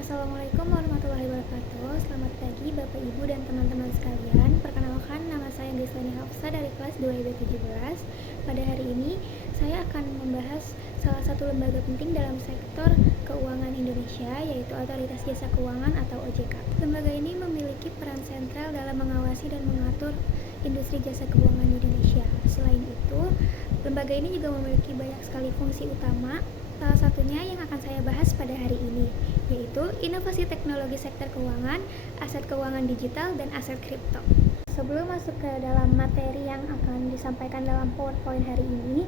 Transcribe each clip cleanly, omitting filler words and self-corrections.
Assalamualaikum warahmatullahi wabarakatuh. Selamat pagi Bapak Ibu dan teman-teman sekalian. Perkenalkan, nama saya Deslani Hafsa dari kelas 2IB17. Pada hari ini saya akan membahas salah satu lembaga penting dalam sektor keuangan Indonesia, yaitu Otoritas Jasa Keuangan atau OJK. Lembaga ini memiliki peran sentral dalam mengawasi dan mengatur industri jasa keuangan Indonesia. Selain itu, lembaga ini juga memiliki banyak sekali fungsi utama. Salah satunya yang akan saya bahas pada hari ini, yaitu inovasi teknologi sektor keuangan, aset keuangan digital, dan aset kripto. Sebelum masuk ke dalam materi yang akan disampaikan dalam PowerPoint hari ini,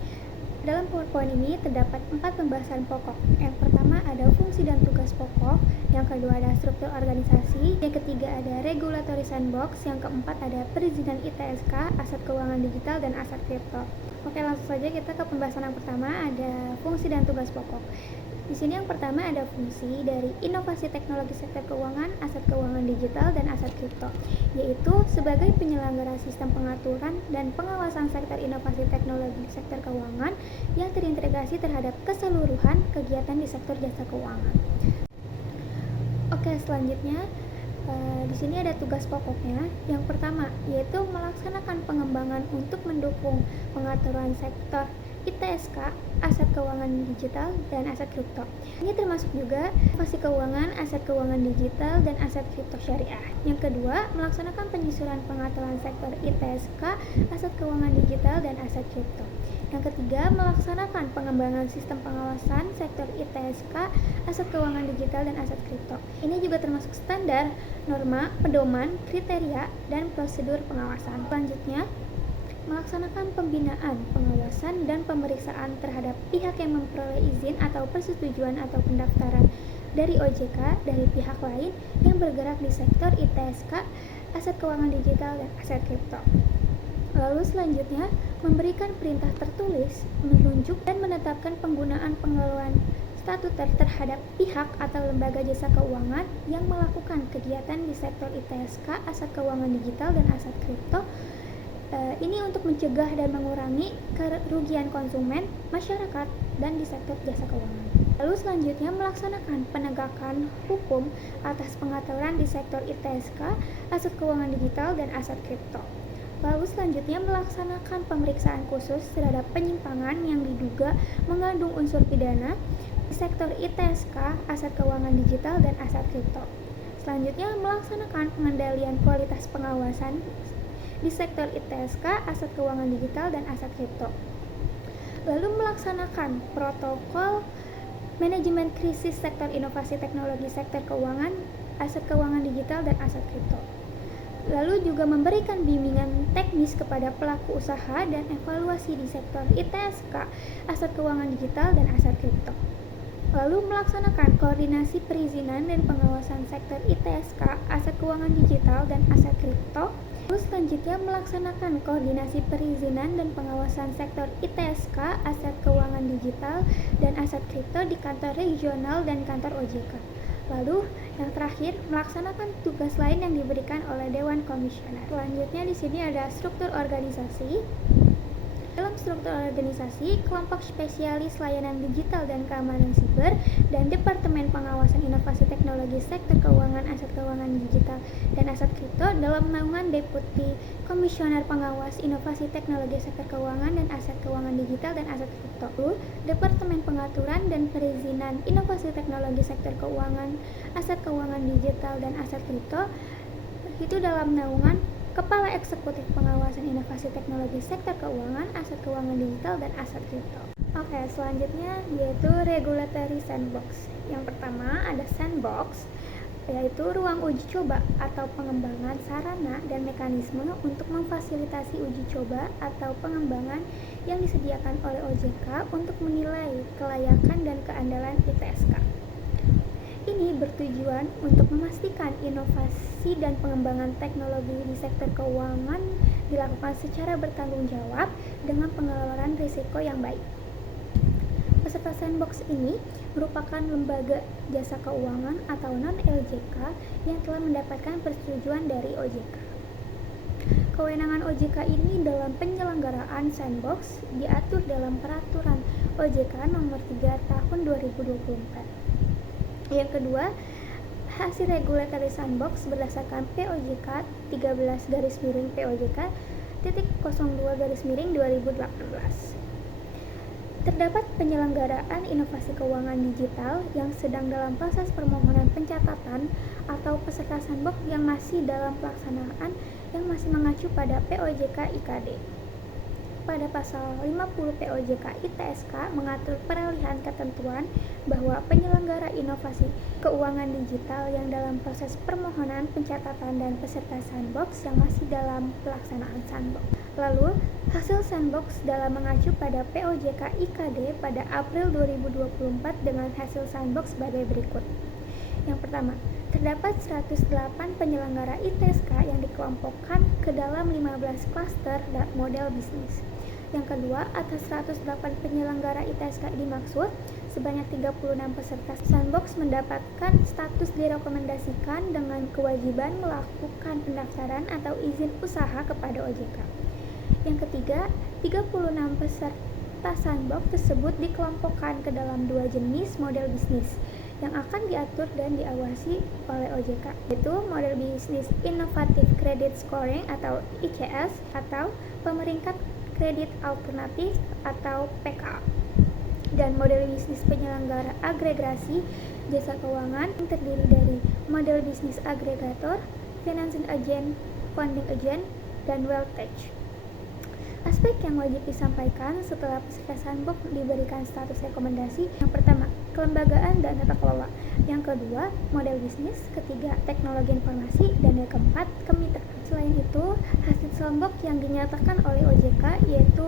dalam PowerPoint ini terdapat 4 pembahasan pokok. Yang pertama ada fungsi dan tugas pokok, yang kedua ada struktur organisasi, yang ketiga ada regulatory sandbox, yang keempat ada perizinan ITSK, aset keuangan digital, dan aset kripto. Oke, langsung saja kita ke pembahasan yang pertama, ada fungsi dan tugas pokok. Di sini yang pertama ada fungsi dari inovasi teknologi sektor keuangan, aset keuangan digital, dan aset kripto, yaitu sebagai penyelenggara sistem pengaturan dan pengawasan sektor inovasi teknologi sektor keuangan yang terintegrasi terhadap keseluruhan kegiatan di sektor jasa keuangan. Oke, selanjutnya di sini ada tugas pokoknya. Yang pertama yaitu melaksanakan pengembangan untuk mendukung pengaturan sektor ITSK, aset keuangan digital, dan aset kripto. Ini termasuk juga inovasi keuangan, aset keuangan digital, dan aset kripto syariah. Yang kedua, melaksanakan penyusunan pengaturan sektor ITSK, aset keuangan digital, dan aset kripto. Yang ketiga, melaksanakan pengembangan sistem pengawasan sektor ITSK, aset keuangan digital, dan aset kripto. Ini juga termasuk standar, norma, pedoman, kriteria, dan prosedur pengawasan. Selanjutnya, melaksanakan pembinaan, pengawasan, dan pemeriksaan terhadap pihak yang memperoleh izin atau persetujuan atau pendaftaran dari OJK dari pihak lain yang bergerak di sektor ITSK, aset keuangan digital, dan aset kripto. Lalu selanjutnya, memberikan perintah tertulis, menunjuk dan menetapkan penggunaan pengeluaran statuter terhadap pihak atau lembaga jasa keuangan yang melakukan kegiatan di sektor ITSK, aset keuangan digital, dan aset kripto. Ini untuk mencegah dan mengurangi kerugian konsumen, masyarakat, dan di sektor jasa keuangan. Lalu selanjutnya melaksanakan penegakan hukum atas pengaturan di sektor ITSK, aset keuangan digital, dan aset kripto. Lalu selanjutnya melaksanakan pemeriksaan khusus terhadap penyimpangan yang diduga mengandung unsur pidana di sektor ITSK, aset keuangan digital, dan aset kripto. Selanjutnya melaksanakan pengendalian kualitas pengawasan di sektor ITSK, aset keuangan digital, dan aset kripto. Lalu melaksanakan protokol manajemen krisis sektor inovasi teknologi sektor keuangan, aset keuangan digital, dan aset kripto. Lalu juga memberikan bimbingan teknis kepada pelaku usaha dan evaluasi di sektor ITSK, aset keuangan digital, dan aset kripto. Lalu melaksanakan koordinasi perizinan dan pengawasan sektor ITSK, aset keuangan digital, dan aset kripto. Lalu selanjutnya melaksanakan koordinasi perizinan dan pengawasan sektor ITSK, aset keuangan digital, dan aset kripto di kantor regional dan kantor OJK. Lalu yang terakhir, melaksanakan tugas lain yang diberikan oleh Dewan Komisioner. Selanjutnya di sini ada struktur organisasi. Dalam struktur organisasi, kelompok spesialis layanan digital dan keamanan siber dan Departemen Pengawasan Inovasi Teknologi Sektor Keuangan, Aset Keuangan Digital, dan Aset Kripto dalam naungan Deputi Komisioner Pengawas Inovasi Teknologi Sektor Keuangan dan Aset Keuangan Digital dan Aset Kripto. Departemen Pengaturan dan Perizinan Inovasi Teknologi Sektor Keuangan, Aset Keuangan Digital, dan Aset Kripto itu dalam naungan Kepala Eksekutif Pengawasan Inovasi Teknologi Sektor Keuangan, Aset Keuangan Digital, dan Aset Kripto. Oke, selanjutnya yaitu regulatory sandbox. Yang pertama ada sandbox, yaitu ruang uji coba atau pengembangan sarana dan mekanisme untuk memfasilitasi uji coba atau pengembangan yang disediakan oleh OJK untuk menilai kelayakan dan keandalan ITSK. Ini bertujuan untuk memastikan inovasi dan pengembangan teknologi di sektor keuangan dilakukan secara bertanggung jawab dengan pengelolaan risiko yang baik. Peserta sandbox ini merupakan lembaga jasa keuangan atau non-LJK yang telah mendapatkan persetujuan dari OJK. Kewenangan OJK ini dalam penyelenggaraan sandbox diatur dalam Peraturan OJK Nomor 3 Tahun 2024. Yang kedua, hasil regulatory sandbox berdasarkan POJK 13-POJK.02-2018. Terdapat penyelenggaraan inovasi keuangan digital yang sedang dalam proses permohonan pencatatan atau peserta sandbox yang masih dalam pelaksanaan yang masih mengacu pada POJK IKD. Pada pasal 50 POJK ITSK mengatur peralihan ketentuan bahwa penyelenggara inovasi keuangan digital yang dalam proses permohonan pencatatan dan peserta sandbox yang masih dalam pelaksanaan sandbox. Lalu, hasil sandbox dalam mengacu pada POJK IKD pada April 2024 dengan hasil sandbox sebagai berikut. Yang pertama, terdapat 108 penyelenggara ITSK yang dikelompokkan ke dalam 15 klaster dan model bisnis. Yang kedua, atas 108 penyelenggara ITSK dimaksud, sebanyak 36 peserta sandbox mendapatkan status direkomendasikan dengan kewajiban melakukan pendaftaran atau izin usaha kepada OJK. Yang ketiga, 36 peserta sandbox tersebut dikelompokkan ke dalam dua jenis model bisnis yang akan diatur dan diawasi oleh OJK, yaitu model bisnis Innovative Credit Scoring atau ICS atau pemeringkat kredit alternatif atau PK, dan model bisnis penyelenggara agregasi jasa keuangan yang terdiri dari model bisnis agregator, financing agent, funding agent, dan wealth tech. Aspek yang wajib disampaikan setelah peserta sandbox diberikan status rekomendasi: yang pertama, kelembagaan dan tata kelola; yang kedua, model bisnis; ketiga, teknologi informasi; dan yang keempat, kemitraan. Selain itu, hasil sandbox yang dinyatakan oleh OJK yaitu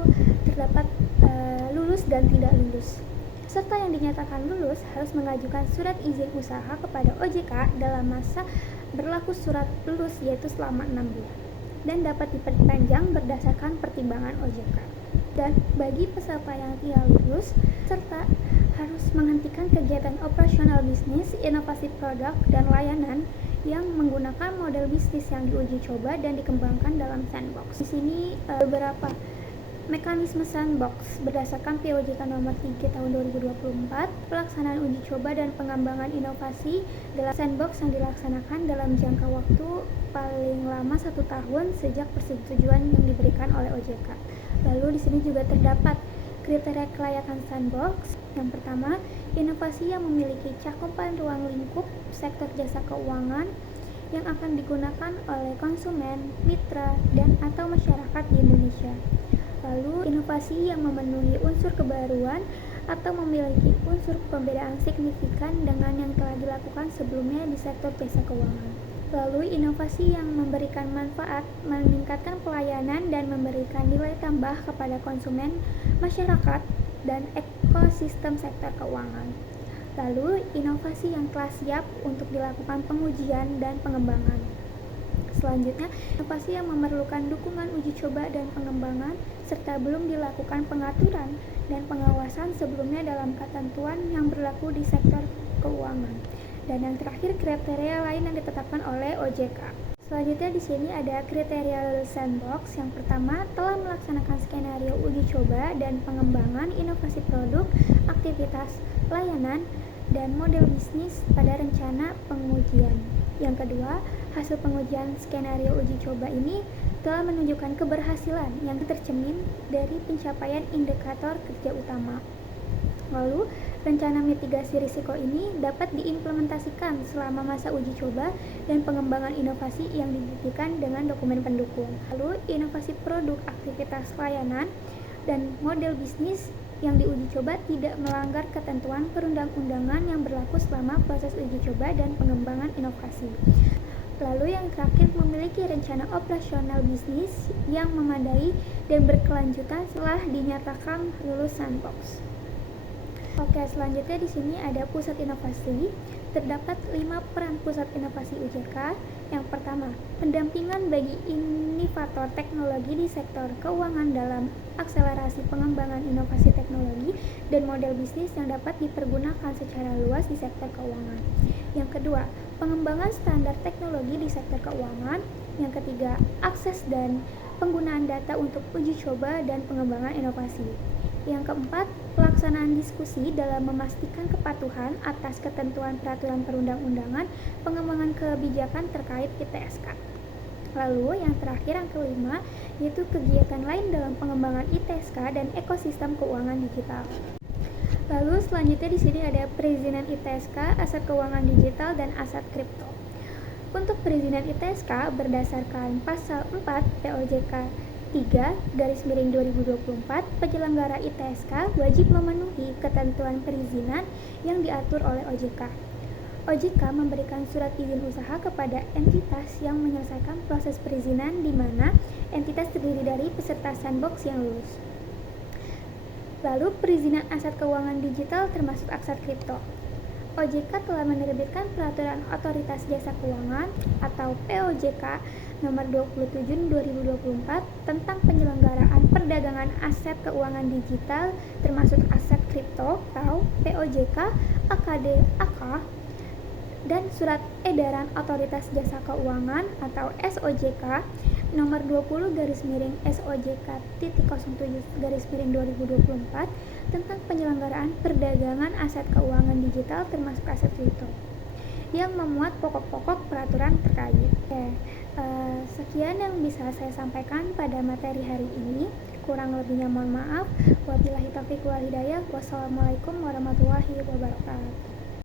terdapat lulus dan tidak lulus. Peserta yang dinyatakan lulus harus mengajukan surat izin usaha kepada OJK dalam masa berlaku surat lulus yaitu selama 6 bulan. Dan dapat diperpanjang berdasarkan pertimbangan OJK. Dan bagi peserta yang tidak lulus, peserta harus menghentikan kegiatan operasional bisnis, inovasi produk, dan layanan yang menggunakan model bisnis yang diuji coba dan dikembangkan dalam sandbox. Di sini beberapa mekanisme sandbox berdasarkan POJK nomor 3 tahun 2024, pelaksanaan uji coba dan pengembangan inovasi dalam sandbox yang dilaksanakan dalam jangka waktu paling lama 1 tahun sejak persetujuan yang diberikan oleh OJK. Lalu di sini juga terdapat kriteria kelayakan sandbox. Yang pertama, inovasi yang memiliki cakupan ruang lingkup sektor jasa keuangan yang akan digunakan oleh konsumen, mitra, dan atau masyarakat di Indonesia. Lalu, inovasi yang memenuhi unsur kebaruan atau memiliki unsur pembedaan signifikan dengan yang telah dilakukan sebelumnya di sektor jasa keuangan. Lalu, inovasi yang memberikan manfaat, meningkatkan pelayanan, dan memberikan nilai tambah kepada konsumen, masyarakat, dan ekosistem sektor keuangan. Lalu, inovasi yang telah siap untuk dilakukan pengujian dan pengembangan. Selanjutnya, inovasi yang memerlukan dukungan uji coba dan pengembangan serta belum dilakukan pengaturan dan pengawasan sebelumnya dalam ketentuan yang berlaku di sektor keuangan. Dan yang terakhir, kriteria lain yang ditetapkan oleh OJK. Selanjutnya di sini ada kriteria lulus sandbox. Yang pertama, telah melaksanakan skenario uji coba dan pengembangan inovasi produk, aktivitas, layanan, dan model bisnis pada rencana pengujian. Yang kedua, hasil pengujian skenario uji coba ini telah menunjukkan keberhasilan yang tercermin dari pencapaian indikator kerja utama. Lalu, rencana mitigasi risiko ini dapat diimplementasikan selama masa uji coba dan pengembangan inovasi yang dibuktikan dengan dokumen pendukung. Lalu, inovasi produk, aktivitas layanan, dan model bisnis yang diuji coba tidak melanggar ketentuan perundang-undangan yang berlaku selama proses uji coba dan pengembangan inovasi. Lalu yang terakhir, memiliki rencana operasional bisnis yang memadai dan berkelanjutan setelah dinyatakan lulus sandbox. Oke, selanjutnya di sini ada pusat inovasi. Terdapat 5 peran pusat inovasi OJK. Yang pertama, pendampingan bagi inovator teknologi di sektor keuangan dalam akselerasi pengembangan inovasi teknologi dan model bisnis yang dapat dipergunakan secara luas di sektor keuangan. Yang kedua, pengembangan standar teknologi di sektor keuangan. Yang ketiga, akses dan penggunaan data untuk uji coba dan pengembangan inovasi. Yang keempat, pelaksanaan diskusi dalam memastikan kepatuhan atas ketentuan peraturan perundang-undangan, pengembangan kebijakan terkait ITSK. Lalu yang terakhir yang kelima, yaitu kegiatan lain dalam pengembangan ITSK dan ekosistem keuangan digital. Lalu selanjutnya di sini ada perizinan ITSK, aset keuangan digital, dan aset kripto. Untuk perizinan ITSK berdasarkan pasal 4 POJK 3/2024, penyelenggara ITSK wajib memenuhi ketentuan perizinan yang diatur oleh OJK. OJK memberikan surat izin usaha kepada entitas yang menyelesaikan proses perizinan di mana entitas terdiri dari peserta sandbox yang lulus. Lalu perizinan aset keuangan digital termasuk aset kripto. OJK telah menerbitkan Peraturan Otoritas Jasa Keuangan atau POJK nomor 27/2024 tentang penyelenggaraan perdagangan aset keuangan digital termasuk aset kripto atau POJK AKD-AK dan Surat Edaran Otoritas Jasa Keuangan atau SOJK nomor 20/SOJK.07/2024 tentang penyelenggaraan perdagangan aset keuangan digital termasuk aset kripto yang memuat pokok-pokok peraturan terkait. Sekian yang bisa saya sampaikan pada materi hari ini. Kurang lebihnya mohon maaf. Wabillahi taufiq wal hidayah. Wassalamualaikum warahmatullahi wabarakatuh.